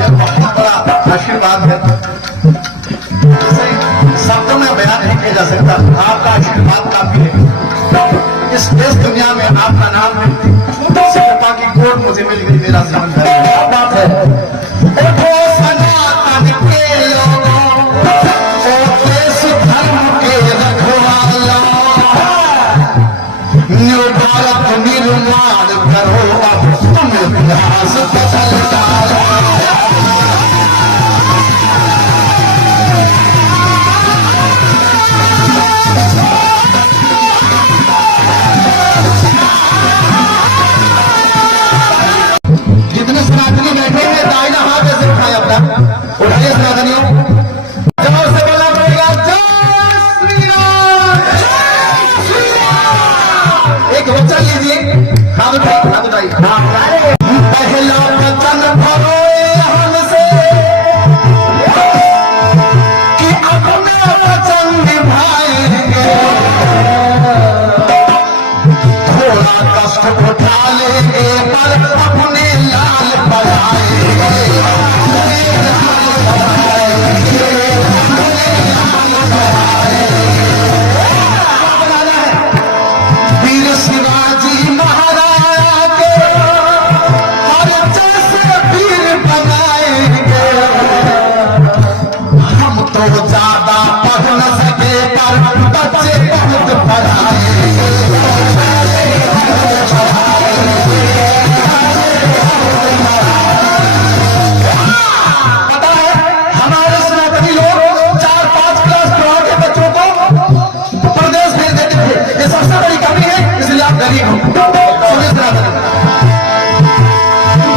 यह बहुत बड़ा आशीर्वाद है, जिसे शब्दों में बयान नहीं किया जा सकता। आपका आशीर्वाद काफी है। इस देश दुनिया में आपका नाम है, कृपा की कोट मुझे मिल गई, मेरा जीवन धन्य है। क्या बात है। उठो सनातन के लोगों, ओ देश धर्म के रखवाला, न्यू भारत निर्माण करो, अब तुम इतिहास बदल डालो। जितने सनातनी बैठे हैं दाहिना हाथ ऐसे उठाए अपना, उठाइए सनातनियों, जोर से बोला पड़ेगा जय श्री राम, जय श्री राम। एक वचन लीजिए, हाथ उठाइए। पहला वचन भरो हमसे कि अपना वचन निभाएंगे, थोड़ा कष्ट उठा लेंगे पर अपने लाल बढ़ाएंगे। वीर शिवाजी महाराज के हर जैसे वीर बनाएंगे, हम तो ज्यादा पढ़ न सके पर बच्चे बहुत पढ़ाएंगे।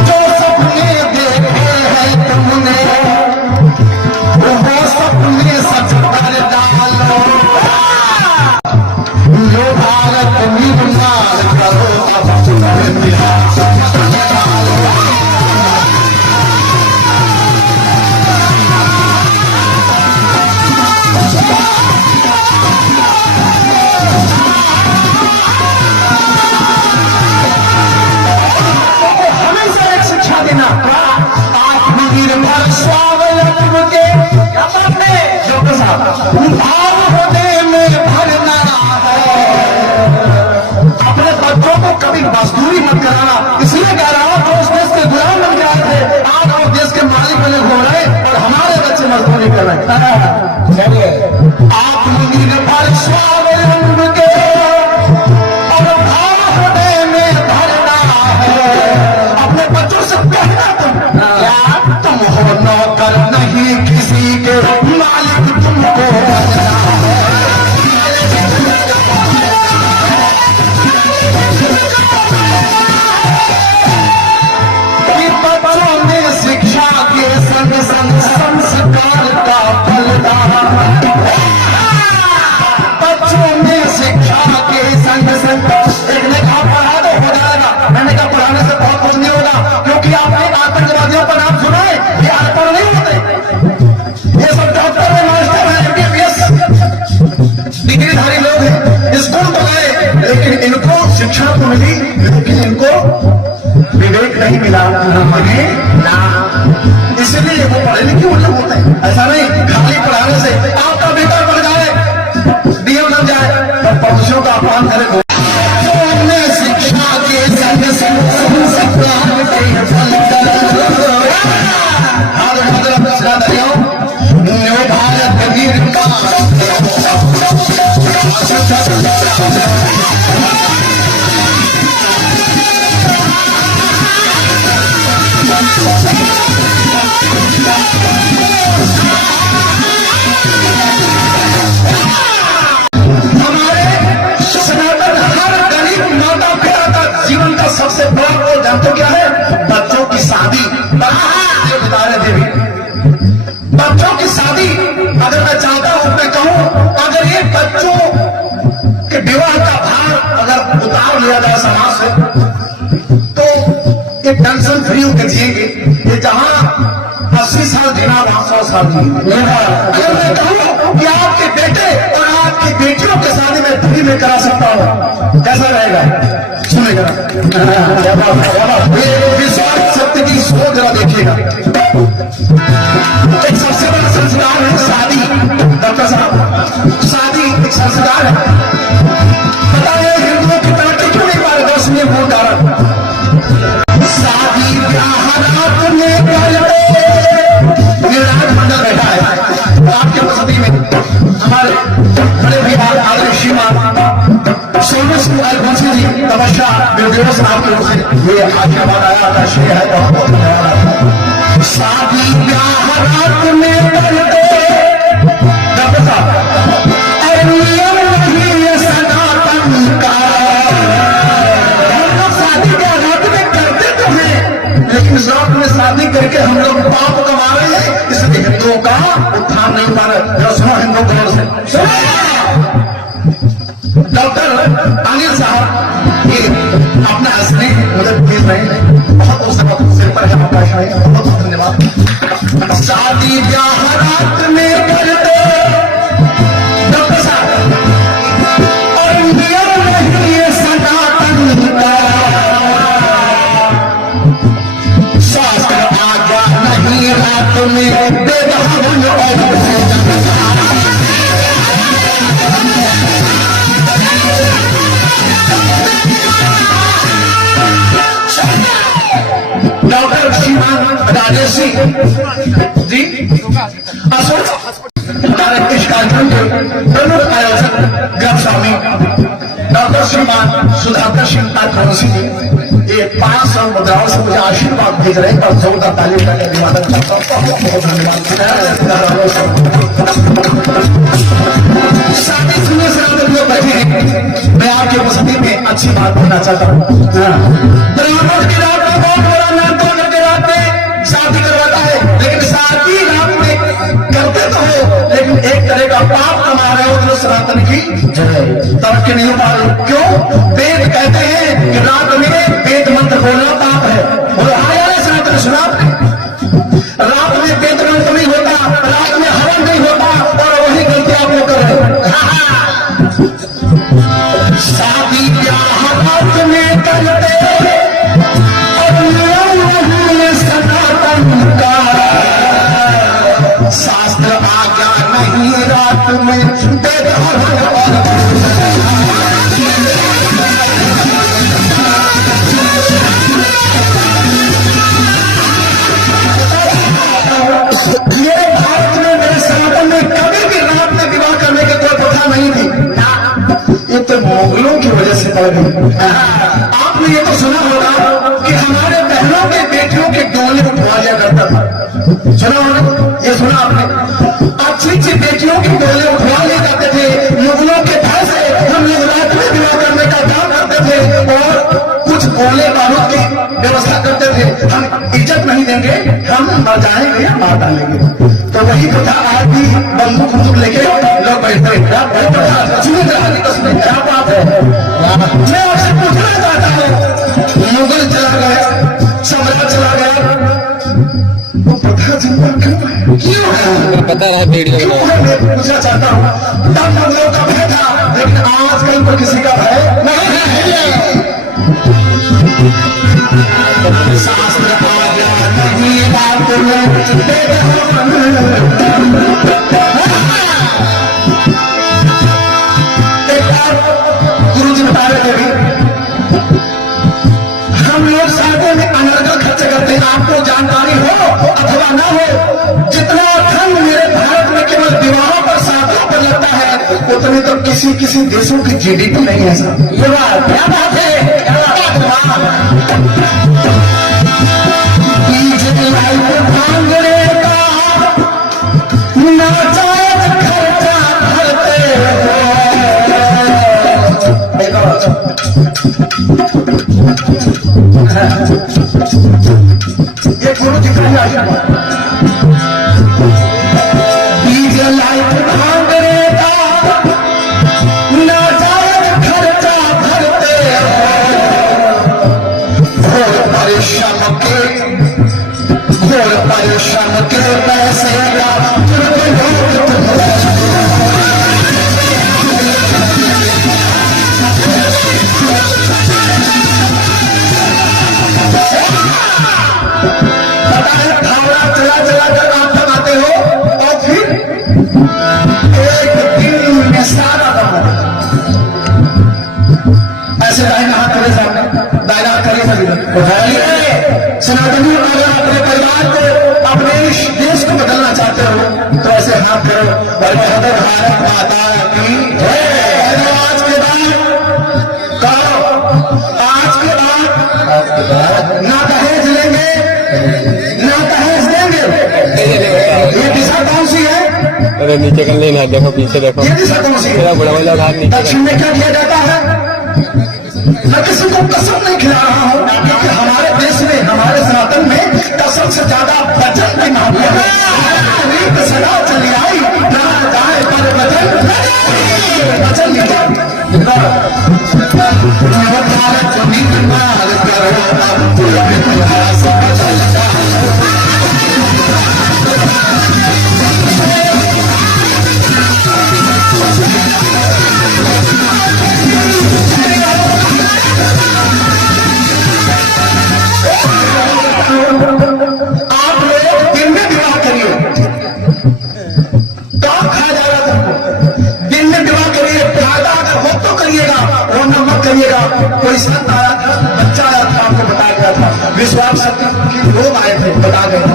जो सपने देखे हैं तुमने वो सपने सच कर डालो, लो भारत निर्माण करो, अब तुम इतिहास बदल डालो। आत्मनिर्भर स्वावलंबन के भाव होने में भरना है। अपने बच्चों को कभी मजदूरी मत कराना, इसलिए कह रहा हूं जो उस देश के गुलाम बन के आए थे, आज वो देश के मालिक बने घूम रहे और हमारे बच्चे मजदूरी कर रहे हैं। आत्मनिर्भर स्वावलंबन के भाव होने में भरना है। अपने बच्चों से कहना तुम हो नौकर नहीं किसी के, मालिक तुमको बनना है। बच्चों में शिक्षा के संग संग संस्कार का फलदान, बच्चों में शिक्षा के संग संग, एक ने कहा पढ़ा दो हो जाएगा, मैंने कहा पढ़ाने से बहुत कुछ नहीं होगा, क्योंकि आपने आतंकवादियों का नाम सुना है, ये अनपढ़ नहीं होते, ये सब डॉक्टर है, मास्टर है, MBBS डिग्रीधारी लोग हैं, स्कूल तो गए लेकिन इनको शिक्षा तो मिली, लेकिन इनको विवेक नहीं मिला, उन्होंने ना, इसलिए वो पढ़े लिखे लोग होते हैं। ऐसा नहीं खाली पढ़ाने से आपका बेटा बढ़ जाए, डीएम बन जाए, पर पड़ोसियों का अपमान करे। शिक्षा के संग संस्कार के भारत जीवन का सबसे बड़ा गोल जानते क्या है? बच्चों की शादी। देवी बच्चों की शादी अगर मैं चाहता हूं, मैं कहूं अगर ये बच्चों के विवाह का भार अगर उतार लिया जाए समाज से, तो ये टेंशन फ्री होकर जिएंगे। ये जहां 80 साल जीना वहां 100 साल जिएंगे। अगर मैं कहूं कि आपके बेटे और आपकी बेटियों के शादी में फ्री में करा सकता हूँ, कैसा रहेगा? सुनेगा विश्वास शक्ति की सोच जरा देखिएगा। एक सबसे बड़ा संस्कार है शादी। डॉक्टर साहब, शादी एक संस्कार है। पता है हिंदुओं की तरक्की क्यों नहीं पा रहे? 10 में वो कारण शादी ब्याह रात में मंडल बैठा है आपके उपस्थिति में। हमारे बड़े भैया आदरणीय श्रीमान सोनू सिंह अलवंशी जी तपस्या वीडियो से आपके रूप में ये आशीर्वाद आया था, श्रेय है, बहुत बहुत धन्यवाद। शादी ब्याह रात में करते डॉक्टर साहब नियम नहीं है सनातन का। हम लोग शादी ब्याह रात में करते तो हैं, लेकिन रात में शादी करके हम लोग पाप कमा रहे हैं, इसलिए हिंदुओं का उत्थान नहीं पा रहे। सुनो हिंदू कौन से डॉक्टर अनिल साहब ये अपना असली मदद दे रहे हैं, बहुत सिर पर है आपका शाही, बहुत बहुत धन्यवाद। शादी ब्याह रात में करते डॉक्टर साहब और नियम नहीं है सनातन का। शास्त्र आज्ञा नहीं रात में बेदहन और डॉक्टर श्रीमान राजेश सिंह जी हमारे इस कार्यक्रम के प्रमुख आयोजक ग्रह स्वामी डॉक्टर श्रीमान सुधाकर सिंह अलवंशी जी ये 500 मुद्राओं से मुझे आशीर्वाद भेज रहे हैं और जोरदार ताली का अभिवादन करता हूँ। बहुत धन्यवाद। शादी सुनने से आप लोग बैठे हैं, मैं आपके उपस्थिति में अच्छी बात बोलना चाहता हूँ। ब्राह्मण की रात में बहुत बड़ा नाम के रात में शादी करवाता है, लेकिन शादी रात में करते तो हो, लेकिन एक तरह का पाप कमा रहे हो जो सनातन की तरक्की नहीं हो पा रही। क्यों? वेद कहते हैं कि रात में वेद मंत्र बोलना पाप है। सनातन सुना रात में वेद मंत्र नहीं होता, रात में हवन नहीं होता, और वही गलती आप लोग कर रहे हैं। शादी ब्याह रात में करते शास्त्र आज्ञा नहीं रात में मेरे भारत में मेरे सनातन में कभी भी रात में विवाह करने की कोई प्रथा नहीं थी। ये तो मुगलों की वजह से पड़ गई। आपने ये तो सुना होगा कि हमारे बहनों के बेटियों के डोले उठवा लिया करता था। सुना होगा? ये सुना आपने? अच्छी अच्छी बेटियों के डोले उठवा लिए जाते थे। मुगलों के भय से हम लोग रात में विवाह करने का काम करते थे और कुछ गोले बारूद की व्यवस्था करते थे। हम इज्जत नहीं देंगे, हम मर जाएंगे या मार डालेंगे। तो वही प्रथा आज भी बंदूक बंदूक लेके लोग बैठते हैं। क्या बात है? मैं आपसे पूछना चाहता हूँ, मुगल चला गया, सम्राट चला गया, वो प्रथा जिंदा क्यों है? पता है वीडियो क्यों है? मैं पूछना चाहता हूँ। तब मुगलों का भय था, लेकिन आजकल पर किसी का भय नहीं है। शास्त्र आज्ञा नहीं रात में गुरु जी बता रहे थे, हम लोग शादी में अनर्गल खर्च करते हैं। आपको जानकारी हो अथवा ना हो, जितना धन मेरे भारत में केवल विवाहों पर शादियों पर लगता है, उतने तो किसी देशों की जीडीपी नहीं है सर। ये बात क्या बात है? भांगड़े का नाजायज खर्चा भरते ये गुरु जी का डीजे लाइट भांगड़े का नाजायज खर्चा भरते घोर परिश्रम के पैसे का मुहावरा चला चला कर आप लगाते हो और फिर एक दिन में सारा दम ऐसे दाहिना हाथ करे सामने, दाहिना हाथ करे सभी उठाइए। सनातनी अगर अपने परिवार को, अपने देश को बदलना चाहते हो तो ऐसे हाथ करो और भारत माता की जय। आज के बाद कहो, आज के बाद ना दहेज लेंगे ना दहेज देंगे। ये दिशा कौन सी है? अरे नीचे कर लेना, देखो पीछे देखो, ये दिशा कौन सी है? बड़ा वाला हाथ नीचे। दक्षिण में क्या किया जाता है? मैं किसी को कसम नहीं खिला रहा हूं, क्योंकि हमारे देश में, हमारे सनातन में कसम से ज्यादा वचन की मान्य है। सदा चली आई प्राण जाए पर वचन वचन आप लोग दिन में विवाह करिए, काम खा जाएगा तुमको। दिन में विवाह करिए, फायदा अगर हो तो करिएगा, वरना मत करिएगा। कोई संत आया था, बच्चा आया था, आपको बताया गया था, विश्वास शक्ति की लोग आए थे, बता गए थे।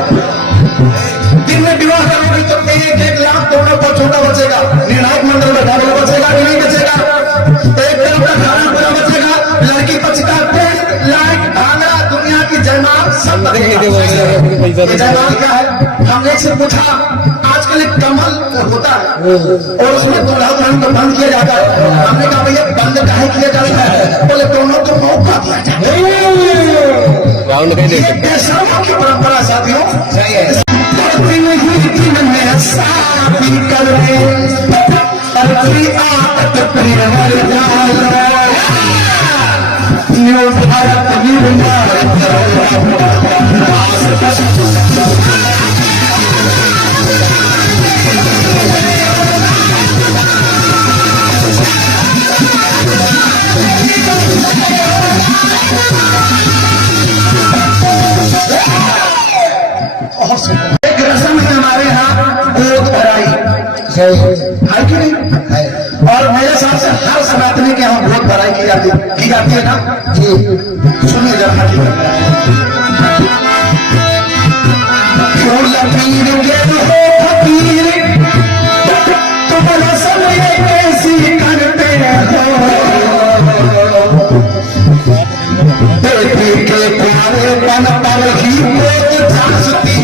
दिन में विवाह करोगे तो 1-1 लाख दोनों को छोटा बचेगा, निर्णायक मंडल में डबल बचेगा कि नहीं बचेगा? एक तरफ का खाना पूरा बचेगा, लड़की बचेगा 1.5 लाख भांगड़ा, दुनिया की जयमाल सब बचेगा। जयमाल क्या है? हमने से पूछा, आजकल एक कमल होता है और उसमें दूल्हा दुल्हन को बंद किया जाता है। हमने कहा भैया बंद काहे किया जाता है? बोले दोनों को मौका दिया जाता है। राउंड कहीं दे सकते देशों की परंपरा साथियों सही है। दिन में शादी करने अपनी आदत प्रिय न्यू भारत निर्माण एक रस्म है हमारे यहाँ गोद भराई है कि नहीं? और मेरे हिसाब से हर सनातनी के यहाँ गोद भराई की जाती है ना जी। सुनिए जरा क्यों लकीर के हो फकीर तुम रस्म ये कैसी करते हो? बेटी के प्यारे पन पर ही गोद जांचती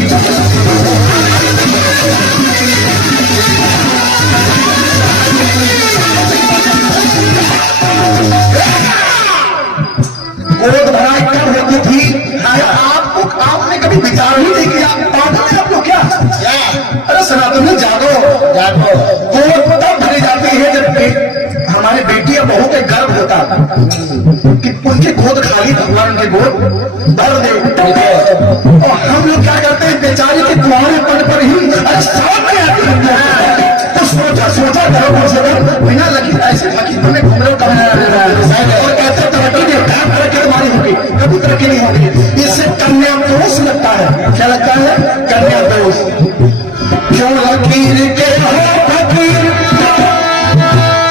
गोद भराई कब होती थी? आपने कभी विचार ही नहीं किया? पागल है आप लोग क्या? अरे सनातन में जागो गोद तब भरी जाती है जब हमारे बेटी या बहू के गर्भ होता कि उनकी गोद खाली भगवान की गोद भर दे। और हम लोग क्या करते हैं? बेचारी के तुम्हारे पद पर ही तो सोचा करो कम से कम बिना लगी ऐसे लगी तुमने घूमने और कहते तरक्की नहीं काम तरक्की तुम्हारी होगी, कभी तरक्की नहीं होगी। इससे कन्या दोष लगता है। क्या लगता है? कन्या दोष। क्यों लकीर के हो फकीर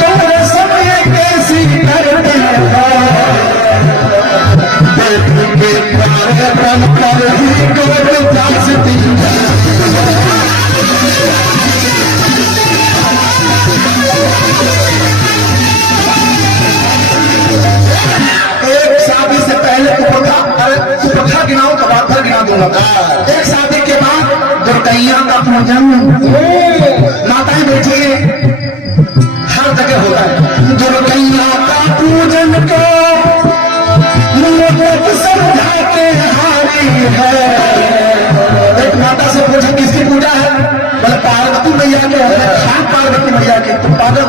तुम समय कैसी करते हो? बेटी के प्यारे पन पर ही गोद जांचती शादी से पहले उपथा गिनाओ तो बात गिना दूंगा। एक शादी के बाद दुर्गैया का पूजन माताएं बैठिए हर जगह होता है। दुर्गैया का पूजन को समझा के हारी है। एक माता से पूछे किसकी पूजा है? बोले पार्वती मैया के। पार्वती मैया के। तुम पागल?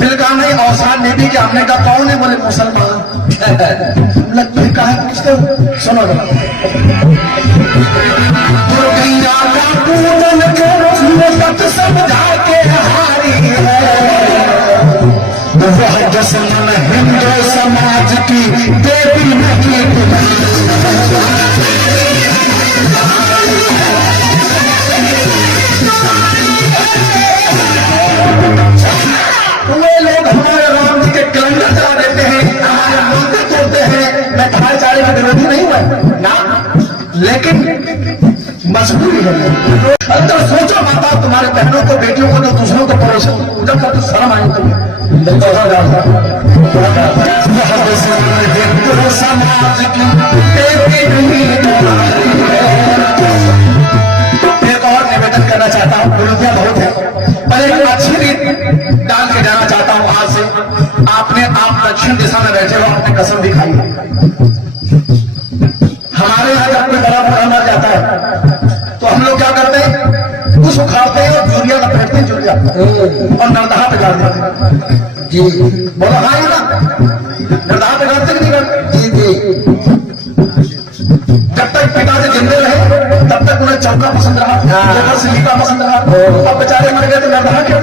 फिर कहा नहीं अवसान देवी के। हमने कहा कौन है? बोले मुसलमान। लगता है पूछते हो? सुनो दुर्गैया का पूजन को समझा के हारी है। वह जश्न हिंदू समाज की देवी नहीं मजबूरी है। अरे तो सोचो माता, तुम्हारे बहनों को, बेटियों को, जो दूसरों को पड़ोसों को जब तक शर्म आई तुम्हें समाज की एक और निवेदन करना चाहता हूँ। विरोधियां बहुत है, पर एक अच्छी रीत डाल के जाना चाहता हूँ। आज से आप दक्षिण दिशा में बैठे हो, आपने कसम दिखाई है। हमारे यहाँ जब कोई बड़ा बुरा मर जाता है तो हम लोग क्या करते हैं, कुछ उखाड़ते हैं और यूरिया लपेटते हैं, यूरिया और नरदहा पे डाल देते हैं। जी बोलो हाँ ही ना, नरदहा पे डालते कि नहीं डालते? जी जी। जब तक पिताजी जिंदे रहे तब तक उन्हें चौका पसंद रहा, गोबर से लीपा पसंद रहा। अब बेचारे मर गए तो नरदहा क्यों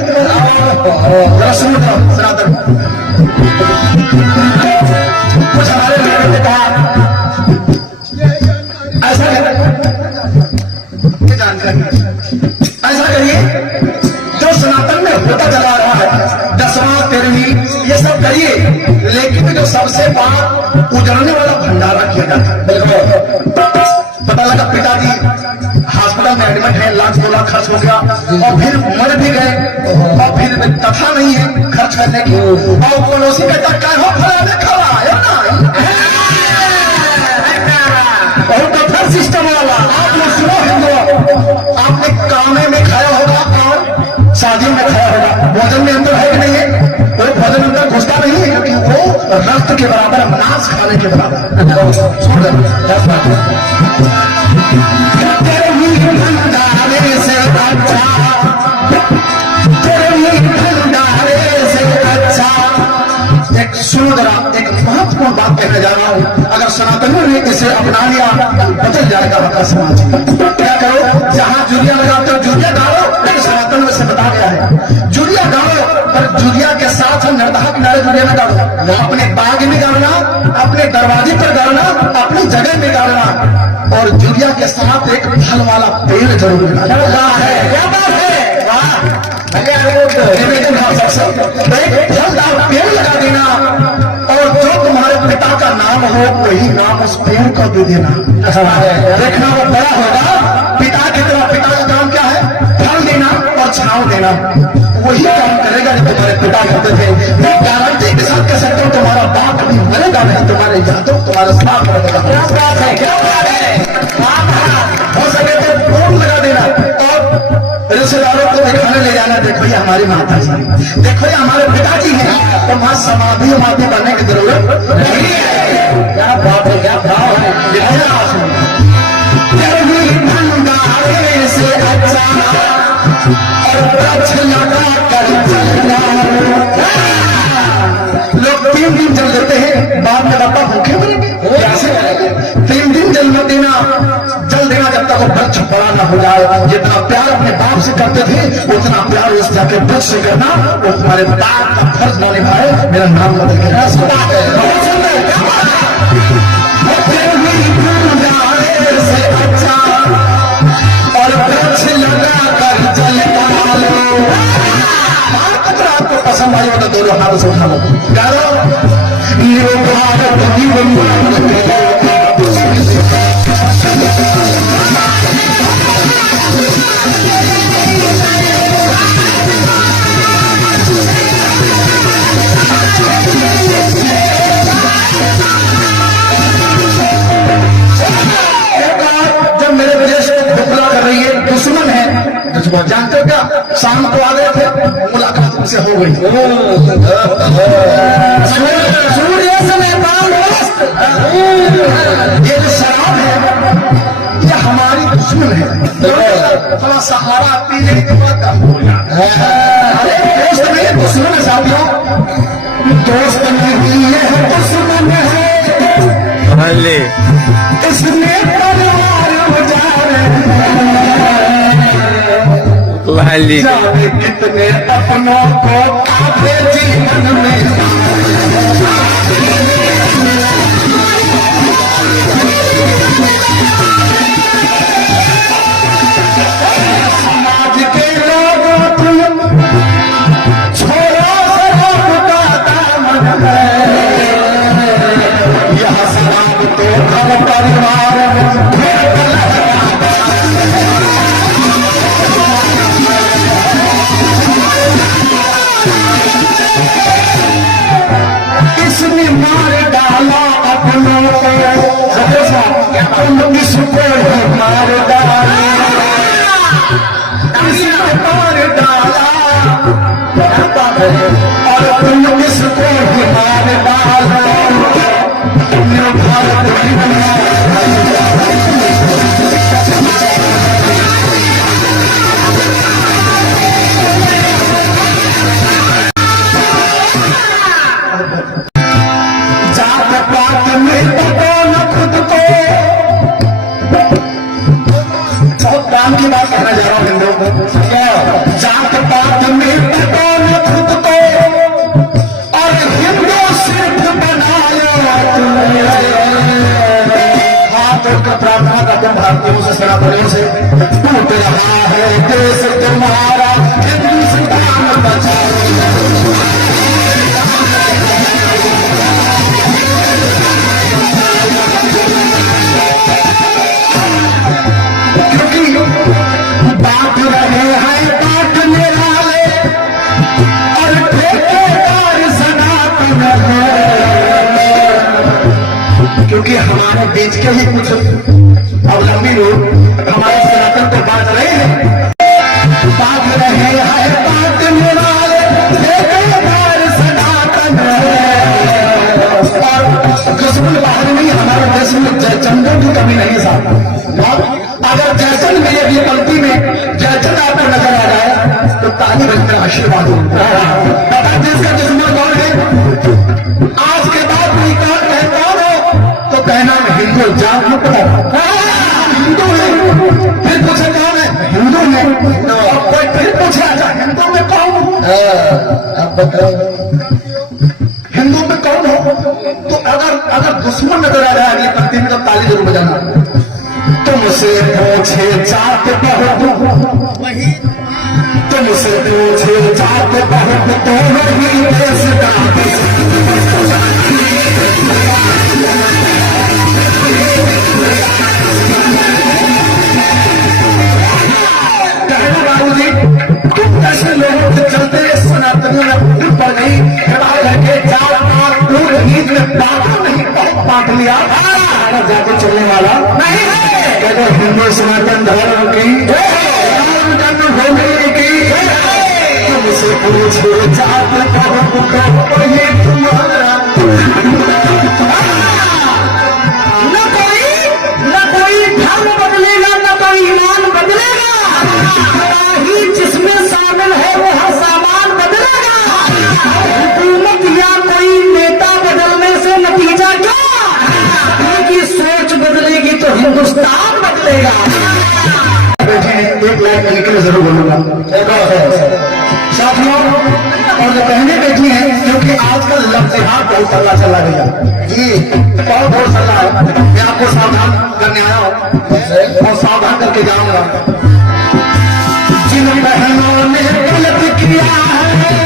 सनातन। कुछ हमारे लोगों ने कहा ऐसा जानकारी, ऐसा करिए जो सनातन में होता चला रहा है, 10वां 13वीं ये सब करिए, लेकिन जो सबसे बड़ा उजड़ने वाला भंडारा किया जाता है। पता लगा पिताजी हॉस्पिटल में एडमिट है, 1 लाख 2 लाख खर्च हो गया और फिर मर भी गए और फिर तथा नहीं है खर्च करने की, और पड़ोसी का टक्का हो फलाने खड़ा है ना, और कठोर सिस्टम वाला। आप लोग सुनो हिंदू, आपने कामे में खाया होगा और शादी में खाया होगा, भोजन में अंदर है कि नहीं है? कोई भोजन अंदर घुसता नहीं है, क्योंकि वो रक्त के बराबर, मांस खाने के बराबर। तेरे ही भंडारे से अच्छा, तेरे ही भंडारे से अच्छा। एक सुनो जरा, एक महत्वपूर्ण बात कहने जा रहा हूं। अगर सनातनियों ने इसे अपना लिया बदल जाएगा आपका समाज। क्या करो, जहां जूरिया लगाते हो जूरिया डालो, नहीं सनातन में से बता गया है जूरिया डालो, पर जूरिया के साथ हम नरदहा किनारे जूरिया में डालो। अपने बाग में डालना, अपने दरवाजे पर डालना, अपनी जगह में डालना, और जूरिया के साथ एक फल वाला पेड़ जरूर लगाना है। क्या बात है, निवेदन है सबसे, एक फलदार पेड़ लगा देना, और जो तुम्हारे पिता का नाम हो वही नाम उस पेड़ को दे देना। देखना वो बड़ा होगा, पिता की तरह। पिता का काम क्या है? फल देना और छांव देना। वही काम करेगा जो तुम्हारे पिता करते थे। मैं गारंटी के साथ कह सकता हूँ, तुम्हारा बाप कभी मरेगा नहीं, तुम्हारे जातों तुम्हारा साथ रहेगा। क्या बात है, क्या बात है। हो सके तो फोन लगा देना और रिश्तेदारों को दिखाने ले जाना, देखो ये हमारी माता जी, देखो ये हमारे पिताजी हैं, तो वहां समाधि बनने की जरूरत नहीं है। क्या बात है, क्या भाव है। भंडारे से अच्छा और वृक्ष लगा कर चलना। लोग 3 दिन जल देते हैं, बाद में बाबा भूखे मरेंगे, प्यासे मरेंगे। 3 दिन जल देना, जल देना जब तक वो वृक्ष बड़ा ना हो जाए। जितना प्यार अपने बाप से करते थे उतना प्यार उस जाके वृक्ष से करना। वो तुम्हारे बाप का फर्ज ना निभाए, मेरा नाम बदल गया। से अच्छा और वृक्ष लगा कर चल डालो। आपको पसंद आई हो तो दोनों हाथों से उठा लो, गालो ये भारत की जानते हो क्या, शाम को आ गए थे, मुलाकात उनसे हो गई। सूर्य से ये जो शराब है ये हमारी दुश्मन है। थोड़ा सहारा पीने के बाद अरे दोस्त नहीं दुश्मन है साथियों, दोस्त नहीं है दुश्मन है। इसमें परिवार बजा रहे जाने कितने अपनों को आपके जीवन में। समाज के लोगों तुम छोड़ो शराब का दामन है, यह शराब तो हर परिवार में इसको भी मार डालो भारत की जात पात में तको न खुद को। बहुत काम की बात कहना जा रहा हूं हिंदुओं को। जात पात में तको न खुद को और हिंदू सिर्फ बनाया तुमने। हाथ जोड़कर प्रार्थना करते हैं भारतीयों से, सेनापतियों से, टूट रहा है देश तुम्हारा हिंदुस्तान बचाओ। बांट रहे हैं बांटने वाले और ठेकेदार सनातन है। क्योंकि हमारे बीच के ही कुछ अवलंबी लोग हमारे सनातन को बांट रहे हैं। बांट रहे हैं बांटने वाले ठेकेदार सनातन है। और दुश्मन बाहर नहीं, हमारे देश में जयचंदों की कमी नहीं है साहब। अगर जयचंद में यदि पंक्ति में जयचंद आपको नजर आ जाए तो ताली बजकर आशीर्वाद हो। पता देश का दुश्मन कौन है? आज के बाद कोई कौन है, कौन हो तो कहना हिंदू। जात में पता हिंदू है, फिर पूछे कौन है, हिंदू है। और कोई फिर पूछे अच्छा हिंदू में कौन हो, आप बताओ हिंदू में कौन हो। तो अगर दुश्मन नजर आ जाए अगली पंक्ति में तो ताली जरूर बजाना। तुमसे पूछे जात बहुत, तुमसे पूछे जात बहुत तो नहीं देश का। कहना बाबू जी तुम कैसे लोगों से चलते सनातनियों ने भूल पर नहीं के जात और लोग ईद में बांटा नहीं, बहुत बांट लिया। जाके चलने वाला नहीं है। हिंदू सनातन धर्म की जन्मभूमि की तुमसे पूछे जात बहुत ये तुम्हारा। न कोई धर्म बदलेगा, न कोई ईमान बदलेगा। ही जिसमें शामिल है वो हर सामान बदलेगा। हुकूमत या कोई नेता बदलने से नतीजा क्या? उनकी सोच बदलेगी तो हिंदुस्तान बदलेगा। एक लाइन लिखकर जरूर बोलूंगा साथियों। और जो बहने बैठी हैं, क्योंकि आजकल लफ्ज़ बहुत सल्ला चला गया जी, बहुत सल्ला है। मैं आपको सावधान करने आया हूँ और सावधान करके जाऊंगा। जिन बहनों ने गलत किया है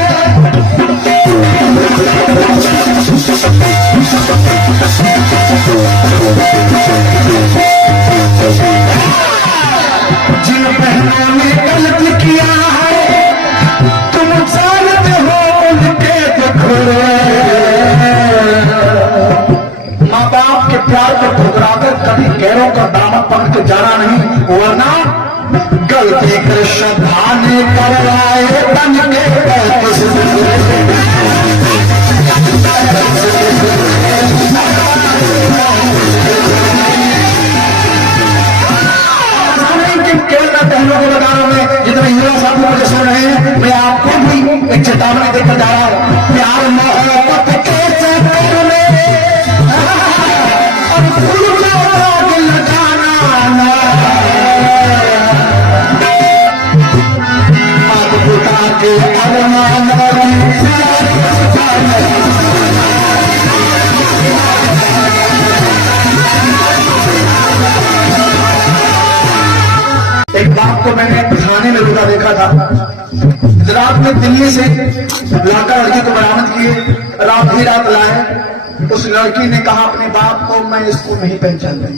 जिन बहनों ने गलत किया है तुम जानते हो उनके दुखड़े। माँ बाप के प्यार को ठुकराकर कभी गैरों का दामन पकड़ के जाना नहीं, वरना गलती कर श्रद्धा ने करवाए बन के बहनों को बता रहा हूं। मैं जितने युवा साथी मुझे सुन रहे हैं, मैं आपको भी एक चेतावनी देकर जा रहा हूं। प्यार मोहब्बत के चक्कर में अब भूल जाओ दिल जाना ना। माता पिता के अरमान एक बात को मैंने थाने में रुका देखा था। रात में दिल्ली से लाकर लड़की को बरामद किए, रात ही रात लाए। उस लड़की ने कहा अपने बाप को मैं इसको नहीं पहचान रही।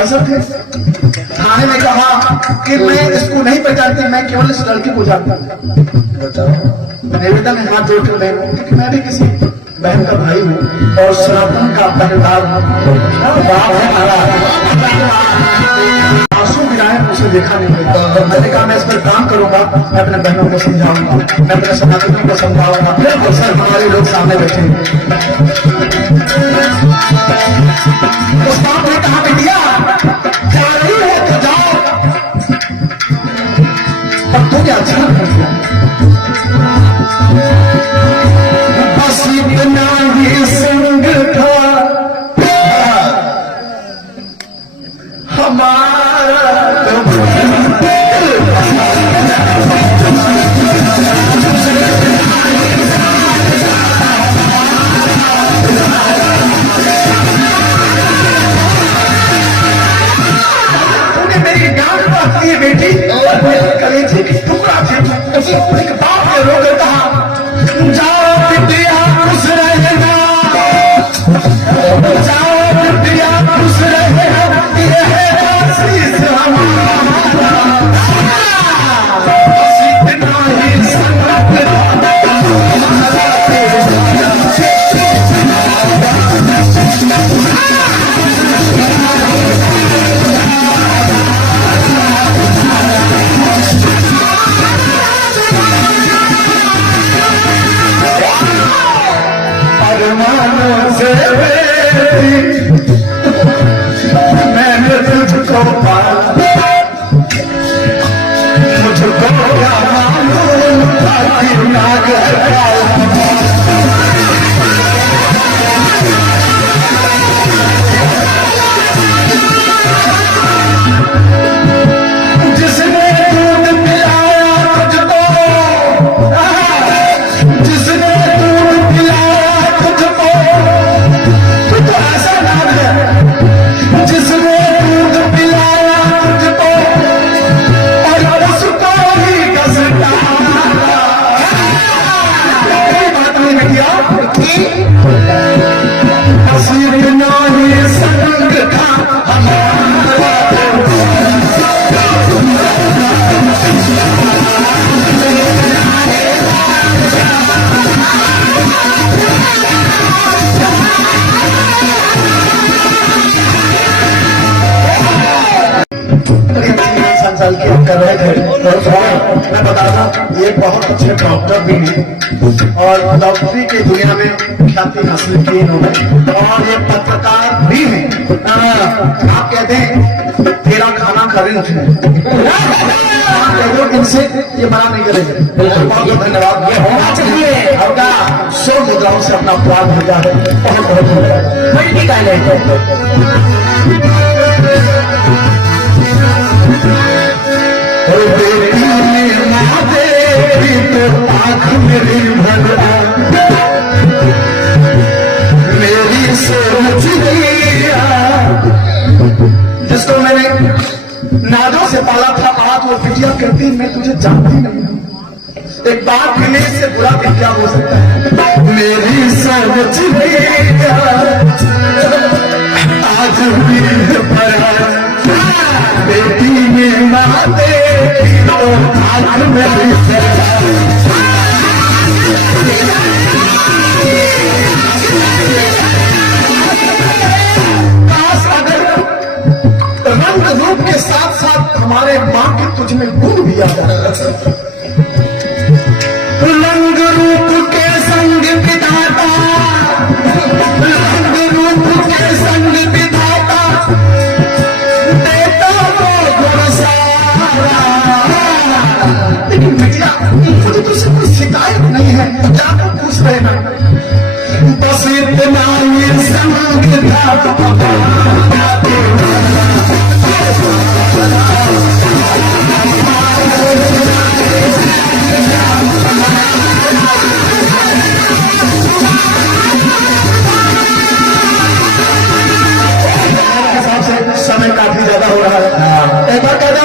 ऐसा थे थाने में कहा कि मैं इसको नहीं पहचानती, मैं केवल इस लड़की को जानता हूं। निवेदन है हाथ जोड़कर बहनों, क्योंकि मैं भी किसी बहन का भाई हूँ और सनातन का पहरेदार हूँ। आंसू गिराए उसे देखा नहीं है। मैंने कहा मैं इस पर काम करूंगा, मैं अपने बहनों को समझाऊंगा, मैं अपने समाजों को समझाऊंगा। और सर हमारे लोग सामने बैठे हैं। उस बाप ने कहा बेटिया जा रही हो तो जाओ, अब तो क्या अच्छा है। बस इतना ही संग था हमारा, मेरी गांव बात की बेटी कलेजे की टुकड़ा थी। एक बाप ने रोकर कहा जाओ बिटिया खुश रहना, जाओ बिटिया खुश रहना, ये है आशीष हमारा। बस इतना ही संग अरमानों से मैंने तुझको पाया, मुझको क्या मालूम था कि नागर जिसने दूध पिलाया तुझको, जिसने दूध पिलाया तुझको, तू तो ऐसा नाम है, जिसने दूध पिलाया तुझको और उसको ही कस डाला। कोई बात नहीं बेटिया, नसीब नहीं संग था हमारा। साल की हम कर रहे थे मैं बता दूं ये बहुत अच्छे डॉक्टर भी हैं और डॉक्टरी की दुनिया में ख्याति हासिल की इन्होंने, और ये पत्रकार भी हैं। आप कहते हैं तेरा खाना खरीद इनसे ये मना नहीं करेंगे। बहुत बहुत धन्यवाद। ये होना चाहिए और क्या 100 मुद्राओं से अपना प्लान भेजा है। बहुत बहुत धन्यवाद। मल्टी बेटी माँ देवी तो आँख मेरी भगवा, मेरी सोच लिया। जिसको मैंने नादों से पाला था, आज वो बिटिया कहती मैं तुझे जानती नहीं हूँ। एक बात मिलने से बुरा भी क्या हो सकता है। मेरी सोच लिया आज भी बेटी में माँ देवी तो आँख मेरी काश अगर रंग रूप के साथ साथ हमारे माँ के तुझ में गुण भी आ जाए। रंग रूप के संग विधाता, रंग रूप के संग विधाता देता वो गुण सारा। लेकिन बेटिया मुझे तुझसे कोई शिकायत नहीं है, जाकर पूछ रहे हैं। बस इतना ये संग था समय काफी ज्यादा हो रहा है। एक बार कहता